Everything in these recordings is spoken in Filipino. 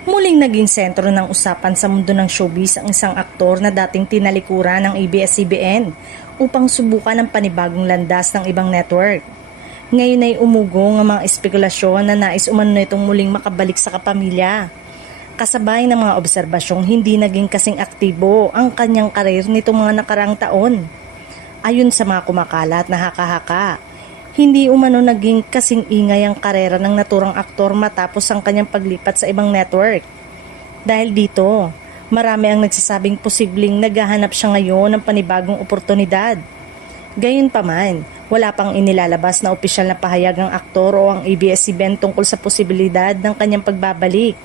Muling naging sentro ng usapan sa mundo ng showbiz ang isang aktor na dating tinalikuran ng ABS-CBN upang subukan ang panibagong landas ng ibang network. Ngayon ay umugong ang mga espekulasyon na nais umano nitong muling makabalik sa kapamilya. Kasabay ng mga obserbasyong hindi naging kasing aktibo ang kanyang karir nitong mga nakaraang taon. Ayon sa mga kumakalat na haka-haka, hindi umano naging kasing ingay ang karera ng naturang aktor matapos ang kanyang paglipat sa ibang network. Dahil dito, marami ang nagsasabing posibleng naghahanap siya ngayon ng panibagong oportunidad. Gayunpaman, wala pang inilalabas na opisyal na pahayag ng aktor o ang ABS-CBN tungkol sa posibilidad ng kanyang pagbabalik.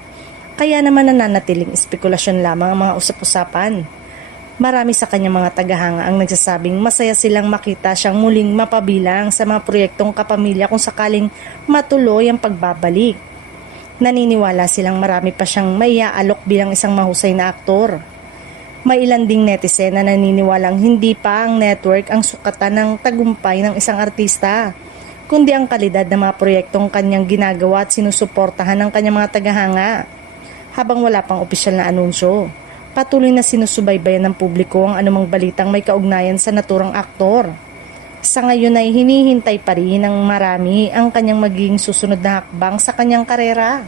Kaya naman nananatiling espekulasyon lamang ang mga usap-usapan. Marami sa kanyang mga tagahanga ang nagsasabing masaya silang makita siyang muling mapabilang sa mga proyektong kapamilya kung sakaling matuloy ang pagbabalik. Naniniwala silang marami pa siyang maiaalok bilang isang mahusay na aktor. May ilan ding netizen na naniniwalang hindi pa ang network ang sukatan ng tagumpay ng isang artista, kundi ang kalidad ng mga proyektong kanyang ginagawa at sinusuportahan ng kanyang mga tagahanga. Habang wala pang opisyal na anunsyo, patuloy na sinusubaybayan ng publiko ang anumang balitang may kaugnayan sa naturang aktor. Sa ngayon ay hinihintay pa rin ng marami ang kanyang magiging susunod na hakbang sa kanyang karera.